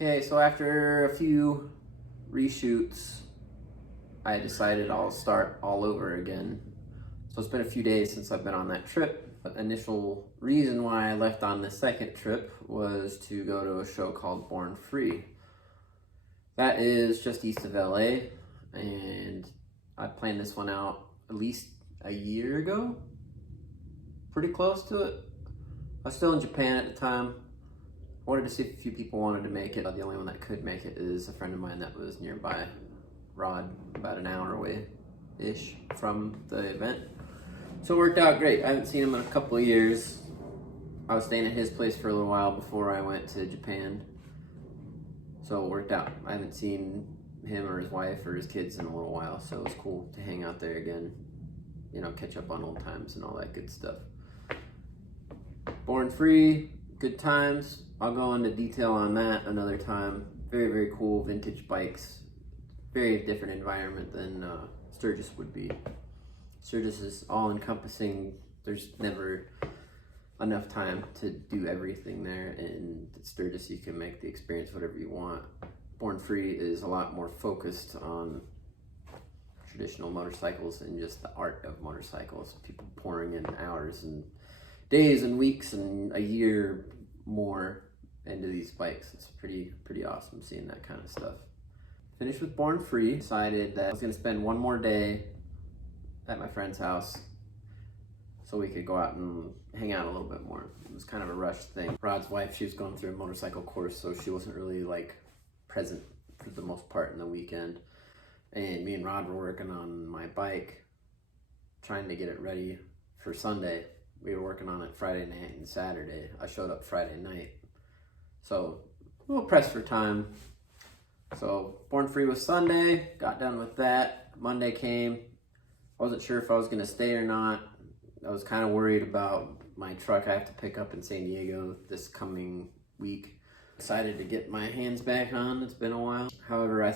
Okay, so after a few reshoots, I decided I'll start all over again. So it's been a few days since I've been on that trip. The initial reason why I left on the second trip was to go to a show called Born Free. That is just east of LA, and I planned this one out at least a year ago. Pretty close to it. I was still in Japan at the time. I wanted to see if a few people wanted to make it. The only one that could make it is a friend of mine that was nearby, Rod, about an hour away-ish from the event. So it worked out great. I haven't seen him in a couple of years. I was staying at his place for a little while before I went to Japan. So it worked out. I haven't seen him or his wife or his kids in a little while, so it was cool to hang out there again. You know, catch up on old times and all that good stuff. Born Free, good times. I'll go into detail on that another time. Very, very cool vintage bikes. Very different environment than Sturgis would be. Sturgis is all encompassing. There's never enough time to do everything there, and at Sturgis you can make the experience whatever you want. Born Free is a lot more focused on traditional motorcycles and just the art of motorcycles. People pouring in hours and days and weeks and a year more into these bikes. It's pretty awesome seeing that kind of stuff. Finished with Born Free. Decided that I was going to spend one more day at my friend's house so we could go out and hang out a little bit more. It was kind of a rushed thing. Rod's wife, she was going through a motorcycle course, so she wasn't really like present for the most part in the weekend. And me and Rod were working on my bike, trying to get it ready for Sunday. We were working on it Friday night and Saturday. I showed up Friday night. So a little pressed for time. So Born Free was Sunday, got done with that. Monday came. I wasn't sure if I was gonna stay or not. I was kind of worried about my truck I have to pick up in San Diego this coming week. Decided to get my hands back on, it's been a while. However, I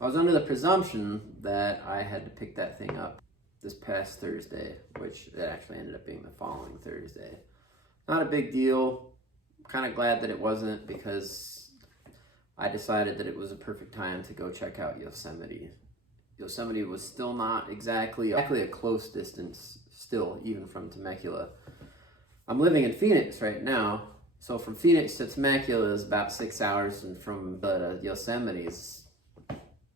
was under the presumption that I had to pick that thing up this past Thursday, which it actually ended up being the following Thursday. Not a big deal. Kind of glad that it wasn't, because I decided that it was a perfect time to go check out Yosemite. Yosemite was still not exactly a close distance still, even from Temecula. I'm living in Phoenix right now, so from Phoenix to Temecula is about 6 hours, and from Yosemite is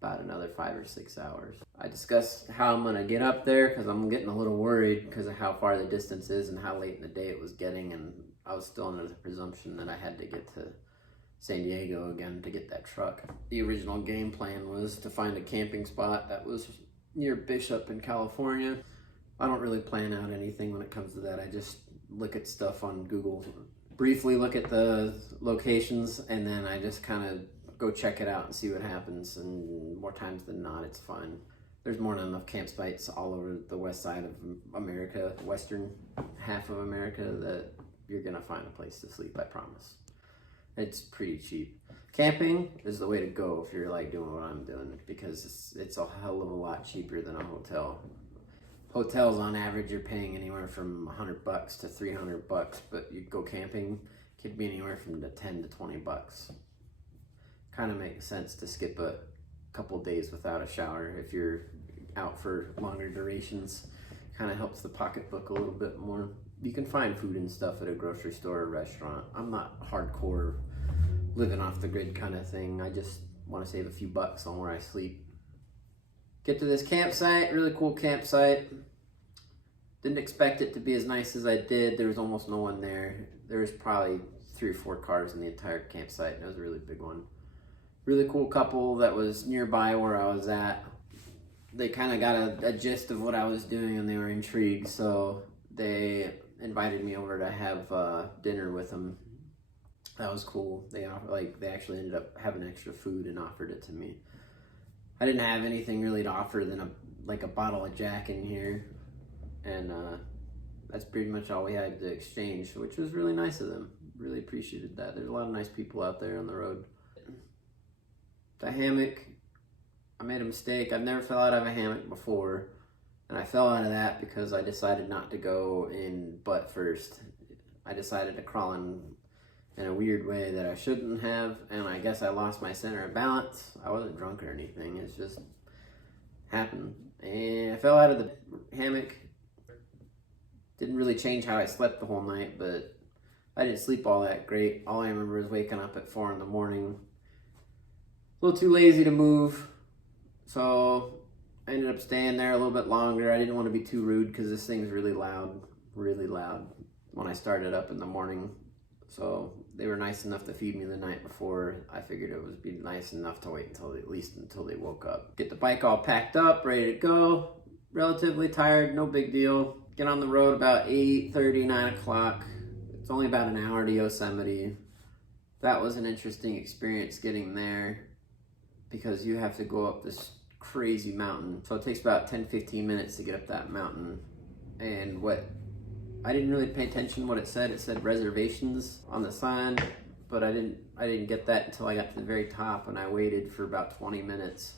about another 5 or 6 hours. I discussed how I'm gonna get up there, because I'm getting a little worried because of how far the distance is and how late in the day it was getting, and I was still under the presumption that I had to get to San Diego again to get that truck. The original game plan was to find a camping spot that was near Bishop in California. I don't really plan out anything when it comes to that. I just look at stuff on Google, briefly look at the locations, and then I just kind of go check it out and see what happens, and more times than not, it's fine. There's more than enough campsites all over the west side of America, western half of America, that you're gonna find a place to sleep, I promise. It's pretty cheap. Camping is the way to go if you're like doing what I'm doing, because it's a hell of a lot cheaper than a hotel. Hotels on average you're paying anywhere from $100 to $300, but you go camping, could be anywhere from the 10 to 20 bucks. Kind of makes sense to skip a couple days without a shower if you're out for longer durations. Kind of helps the pocketbook a little bit more. You can find food and stuff at a grocery store or restaurant. I'm not hardcore living off the grid kind of thing. I just want to save a few bucks on where I sleep. Get to this campsite, really cool campsite. Didn't expect it to be as nice as I did. There was almost no one there. There was probably 3 or 4 cars in the entire campsite, and it was a really big one. Really cool couple that was nearby where I was at. They kind of got a gist of what I was doing, and they were intrigued, so they invited me over to have dinner with them. That was cool. They actually ended up having extra food and offered it to me. I didn't have anything really to offer than a bottle of Jack in here, and that's pretty much all we had to exchange, which was really nice of them. Really appreciated that. There's a lot of nice people out there on the road. The hammock, I made a mistake. I've never fell out of a hammock before, and I fell out of that because I decided not to go in butt first. I decided to crawl in in a weird way that I shouldn't have, and I guess I lost my center of balance. I wasn't drunk or anything, it's just happened. And I fell out of the hammock. Didn't really change how I slept the whole night, but I didn't sleep all that great. All I remember is waking up at 4 in the morning. A little too lazy to move, so I ended up staying there a little bit longer. I didn't want to be too rude because this thing's really loud when I started up in the morning. So they were nice enough to feed me the night before. I figured it would be nice enough to wait until they woke up. Get the bike all packed up, ready to go. Relatively tired, no big deal. Get on the road about 8:30, 9 o'clock. It's only about an hour to Yosemite. That was an interesting experience getting there because you have to go up this crazy mountain. So it takes about 10-15 minutes to get up that mountain. And I didn't really pay attention to what it said. It said reservations on the sign, but I didn't get that until I got to the very top, and I waited for about 20 minutes.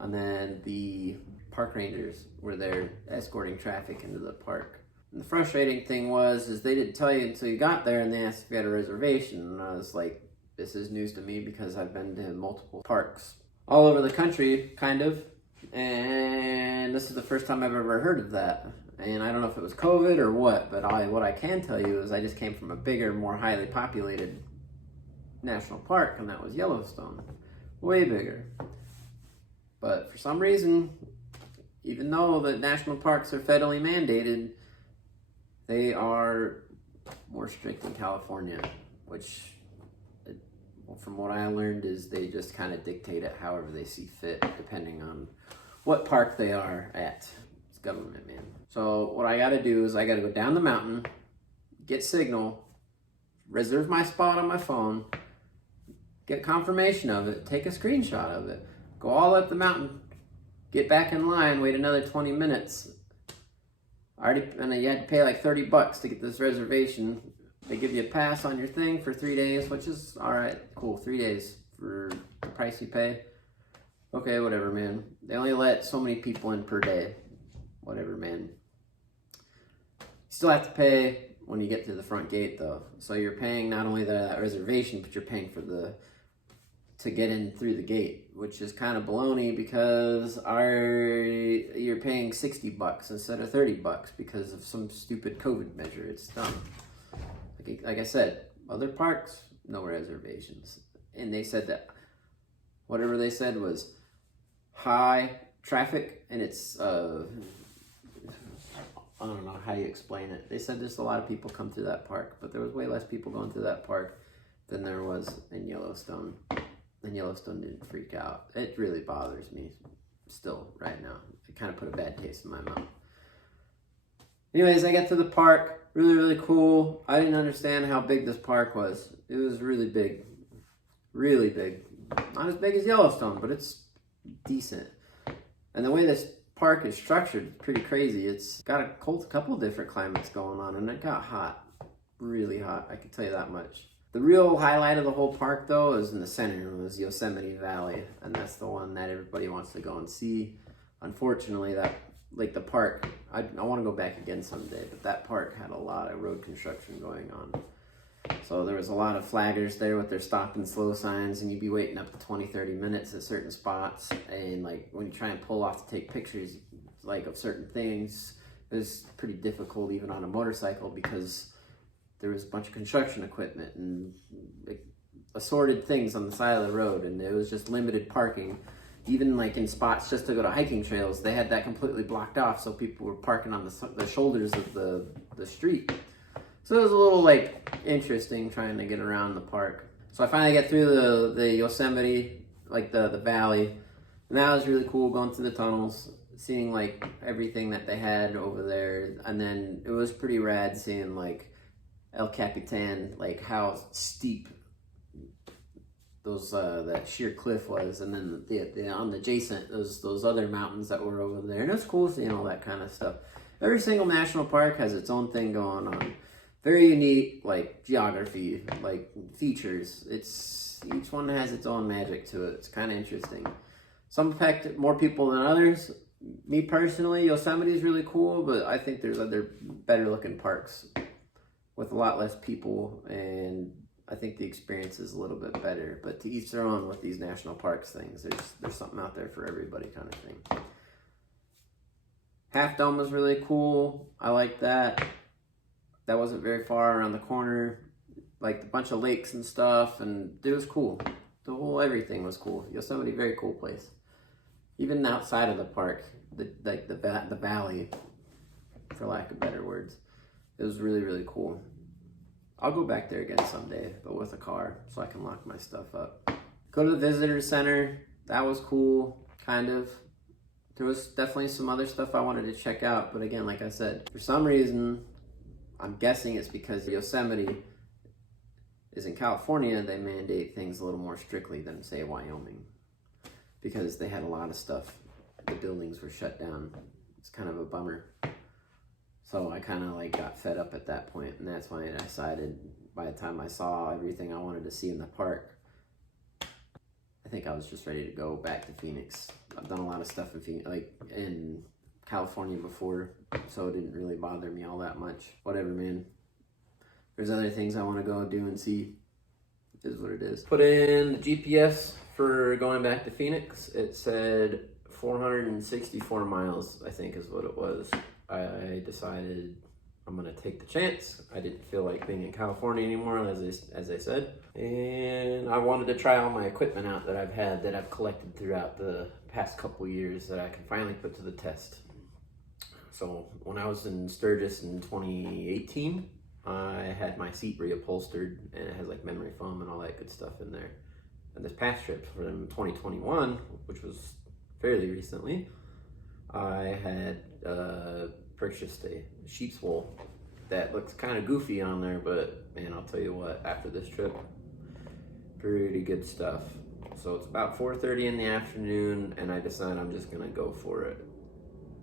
And then the park rangers were there escorting traffic into the park. And the frustrating thing is they didn't tell you until you got there, and they asked if you had a reservation. And I was like, this is news to me because I've been to multiple parks all over the country, kind of. And this is the first time I've ever heard of that. And I don't know if it was COVID or what, but what I can tell you is I just came from a bigger, more highly populated national park, and that was Yellowstone. Way bigger. But for some reason, even though the national parks are federally mandated, they are more strict in California, which, from what I learned, is they just kind of dictate it however they see fit, depending on what park they are at. It's government, man. So what I got to do is I got to go down the mountain, get signal, reserve my spot on my phone, get confirmation of it, take a screenshot of it, go all up the mountain, get back in line, wait another 20 minutes. And you had to pay like $30 to get this reservation. They give you a pass on your thing for 3 days, which is all right, cool. 3 days for the price you pay. Okay, whatever, man. They only let so many people in per day. Whatever, man. You still have to pay when you get to the front gate, though. So you're paying not only that reservation, but you're paying for to get in through the gate, which is kind of baloney because you're paying $60 instead of $30 because of some stupid COVID measure. It's dumb. Like I said, other parks, no reservations. And they said that whatever they said was high traffic, and it's I don't know how you explain it. They said there's a lot of people come through that park, but there was way less people going through that park than there was in Yellowstone. And Yellowstone didn't freak out. It really bothers me still right now. It kind of put a bad taste in my mouth. Anyways, I got to the park. Really, really cool. I didn't understand how big this park was. It was really big. Really big. Not as big as Yellowstone, but it's decent. And the way this park is structured is pretty crazy. It's got a couple different climates going on, and it got hot. Really hot, I can tell you that much. The real highlight of the whole park, though, is in the center. It was Yosemite Valley, and that's the one that everybody wants to go and see. Unfortunately, the park, I want to go back again someday, but that park had a lot of road construction going on. So there was a lot of flaggers there with their stop and slow signs, and you'd be waiting up to 20-30 minutes at certain spots. And like when you try and pull off to take pictures like of certain things, it was pretty difficult even on a motorcycle because there was a bunch of construction equipment and assorted things on the side of the road, and it was just limited parking. Even like in spots just to go to hiking trails, they had that completely blocked off, so people were parking on the shoulders of the street. So it was a little like interesting trying to get around the park. So I finally get through the Yosemite, like the valley, and that was really cool, going through the tunnels, seeing like everything that they had over there. And then it was pretty rad seeing like El Capitan, like how steep that sheer cliff was, and then on the adjacent those other mountains that were over there. And it was cool seeing all that kind of stuff. Every single national park has its own thing going on. Very unique, like geography, like features. Each one has its own magic to it. It's kind of interesting. Some affect more people than others. Me personally, Yosemite is really cool, but I think there's other better looking parks with a lot less people, and I think the experience is a little bit better. But to each their own with these national parks things. There's something out there for everybody, kind of thing. Half Dome was really cool. I like that. That wasn't very far around the corner. Like a bunch of lakes and stuff, and it was cool. The whole everything was cool. Yosemite, very cool place. Even outside of the park, the valley, for lack of better words, it was really, really cool. I'll go back there again someday, but with a car, so I can lock my stuff up. Go to the visitor center. That was cool, kind of. There was definitely some other stuff I wanted to check out, but again, like I said, for some reason, I'm guessing it's because Yosemite is in California, they mandate things a little more strictly than, say, Wyoming, because they had a lot of stuff. The buildings were shut down. It's kind of a bummer. So I kind of like got fed up at that point, and that's when I decided, by the time I saw everything I wanted to see in the park, I think I was just ready to go back to Phoenix. I've done a lot of stuff in Phoenix, like in California before, so it didn't really bother me all that much. Whatever, man. There's other things I want to go do and see. It is what it is. Put in the GPS for going back to Phoenix. It said 464 miles, I think is what it was. I decided I'm going to take the chance. I didn't feel like being in California anymore, as I said. And I wanted to try all my equipment out that I've collected throughout the past couple years that I can finally put to the test. So when I was in Sturgis in 2018, I had my seat reupholstered, and it has like memory foam and all that good stuff in there. And this past trip from 2021, which was fairly recently, I had purchased a sheep's wool that looks kind of goofy on there, but man, I'll tell you what, after this trip, pretty good stuff. So it's about 4:30 in the afternoon, and I decided I'm just gonna go for it.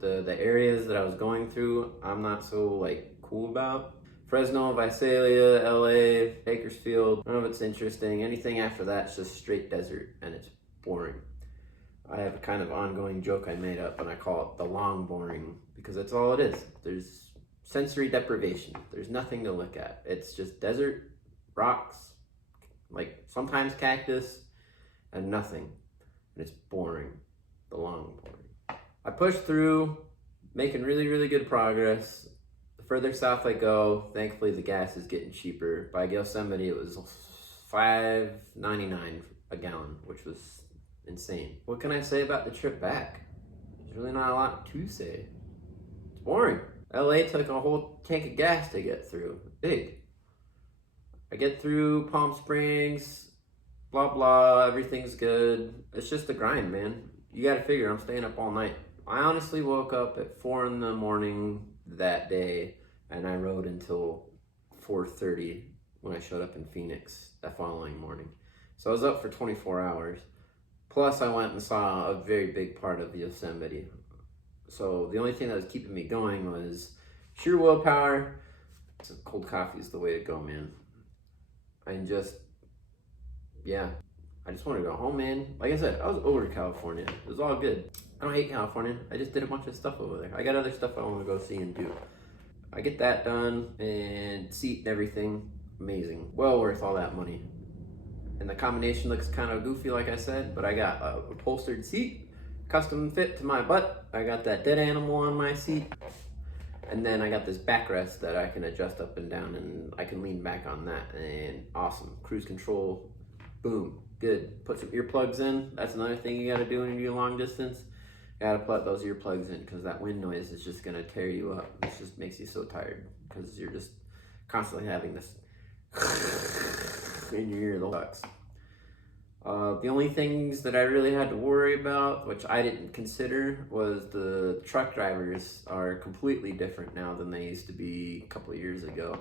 The areas that I was going through, I'm not so like cool about. Fresno, Visalia, LA, Bakersfield, none of it's interesting. Anything after that's just straight desert, and it's boring. I have a kind of ongoing joke I made up, and I call it the long boring, because that's all it is. There's sensory deprivation. There's nothing to look at. It's just desert, rocks, like sometimes cactus, and nothing. And it's boring. The long boring. I pushed through, making really, really good progress. The further south I go, thankfully the gas is getting cheaper. By Yosemite, it was $5.99 a gallon, which was insane. What can I say about the trip back? There's really not a lot to say. It's boring. LA took a whole tank of gas to get through. Big. I get through Palm Springs, blah blah, everything's good. It's just a grind, man. You gotta figure I'm staying up all night. I honestly woke up at 4 in the morning that day, and I rode until 4:30 when I showed up in Phoenix that following morning. So I was up for 24 hours. Plus, I went and saw a very big part of Yosemite. So the only thing that was keeping me going was sheer willpower. So cold coffee is the way to go, man. I just want to go home, man. Like I said, I was over California. It was all good. I don't hate California. I just did a bunch of stuff over there. I got other stuff I want to go see and do. I get that done, and seat and everything, amazing. Well worth all that money. And the combination looks kind of goofy, like I said, but I got a upholstered seat, custom fit to my butt. I got that dead animal on my seat. And then I got this backrest that I can adjust up and down, and I can lean back on that, and awesome. Cruise control, boom, good. Put some earplugs in. That's another thing you gotta do when you do long distance. You gotta put those earplugs in, because that wind noise is just gonna tear you up. It just makes you so tired, because you're just constantly having this in your ear. The sucks. The only things that I really had to worry about, which I didn't consider, was the truck drivers are completely different now than they used to be a couple of years ago.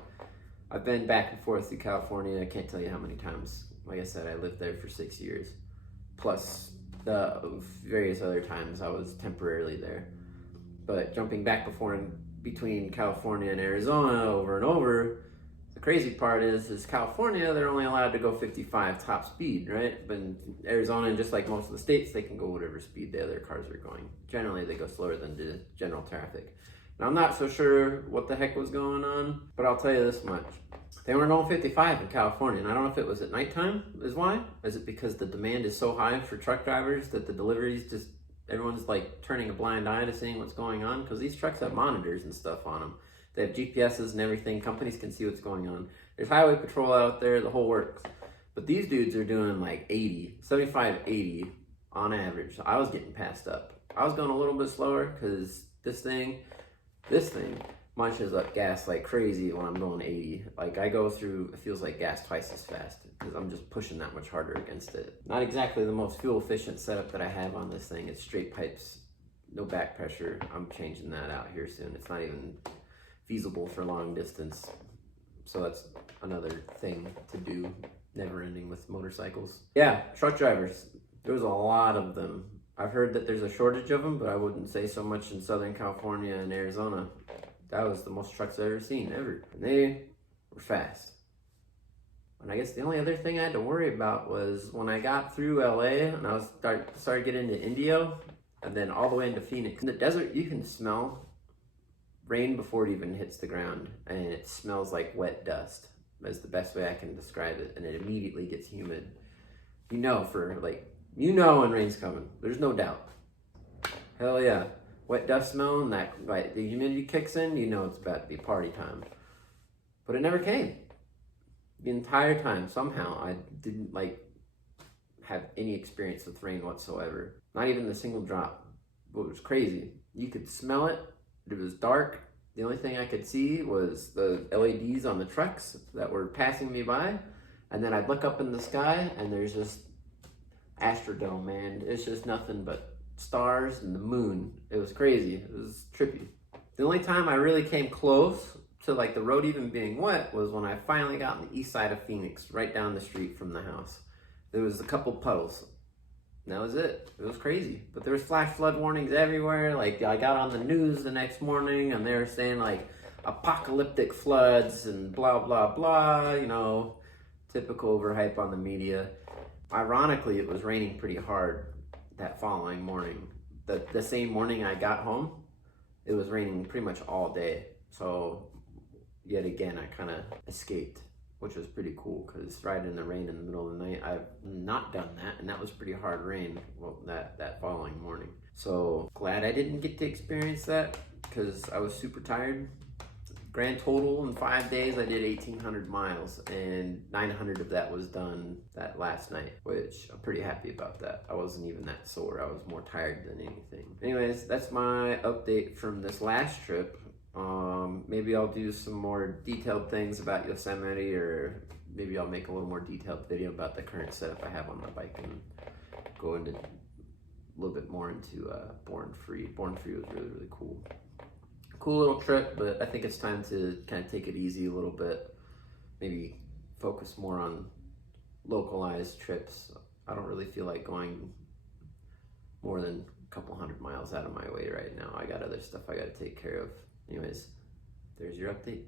I've been back and forth through California. I can't tell you how many times. Like I said, I lived there for 6 years. Plus the various other times I was temporarily there. But jumping back between California and Arizona over and over, the crazy part is California, they're only allowed to go 55 top speed, right? But in Arizona, and just like most of the states, they can go whatever speed the other cars are going. Generally, they go slower than the general traffic. And I'm not so sure what the heck was going on, but I'll tell you this much. They were going 55 in California, and I don't know if it was at nighttime is why. Is it because the demand is so high for truck drivers that the deliveries just, everyone's like turning a blind eye to seeing what's going on? Because these trucks have monitors and stuff on them. They have GPSs and everything. Companies can see what's going on. There's highway patrol out there, the whole works. But these dudes are doing like 80, 75, 80 on average. I was getting passed up. I was going a little bit slower because this thing munches up gas like crazy when I'm going 80. Like I go through, it feels like gas twice as fast because I'm just pushing that much harder against it. Not exactly the most fuel efficient setup that I have on this thing. It's straight pipes, no back pressure. I'm changing that out here soon. It's not even feasible for long distance. So that's another thing to do, never ending with motorcycles. Yeah, truck drivers, there's a lot of them. I've heard that there's a shortage of them, but I wouldn't say so much in Southern California and Arizona. That was the most trucks I've ever seen, ever. And they were fast. And I guess the only other thing I had to worry about was when I got through LA and I was started getting into Indio and then all the way into Phoenix. In the desert, you can smell rain before it even hits the ground, and it smells like wet dust. That's the best way I can describe it, and it immediately gets humid. You know when rain's coming. There's no doubt. Hell yeah. Wet dust smell and that the humidity kicks in, you know it's about to be party time. But it never came. The entire time, somehow, I didn't have any experience with rain whatsoever. Not even a single drop. But it was crazy. You could smell it. It was dark. The only thing I could see was the LEDs on the trucks that were passing me by. And then I'd look up in the sky and there's just Astrodome, man. It's just nothing but stars and the moon. It was crazy. It was trippy. The only time I really came close to the road even being wet was when I finally got on the east side of Phoenix, right down the street from the house. There was a couple puddles. And that was it. It was crazy. But there was flash flood warnings everywhere. I got on the news the next morning and they were saying apocalyptic floods and blah, blah, blah, typical overhype on the media. Ironically, it was raining pretty hard that following morning. The same morning I got home, it was raining pretty much all day. So yet again, I kind of escaped, which was pretty cool because riding in the rain in the middle of the night, I've not done that. And that was pretty hard rain that following morning. So glad I didn't get to experience that because I was super tired. Grand total in 5 days, I did 1,800 miles and 900 of that was done that last night, which I'm pretty happy about that. I wasn't even that sore. I was more tired than anything. Anyways, that's my update from this last trip. Maybe I'll do some more detailed things about Yosemite, or maybe I'll make a little more detailed video about the current setup I have on my bike and go into a little bit more into Born Free. Born Free was really, really cool. Cool little trip, but I think it's time to kind of take it easy a little bit. Maybe focus more on localized trips. I don't really feel like going more than a couple 100 miles out of my way right now. I got other stuff I got to take care of. Anyways, there's your update.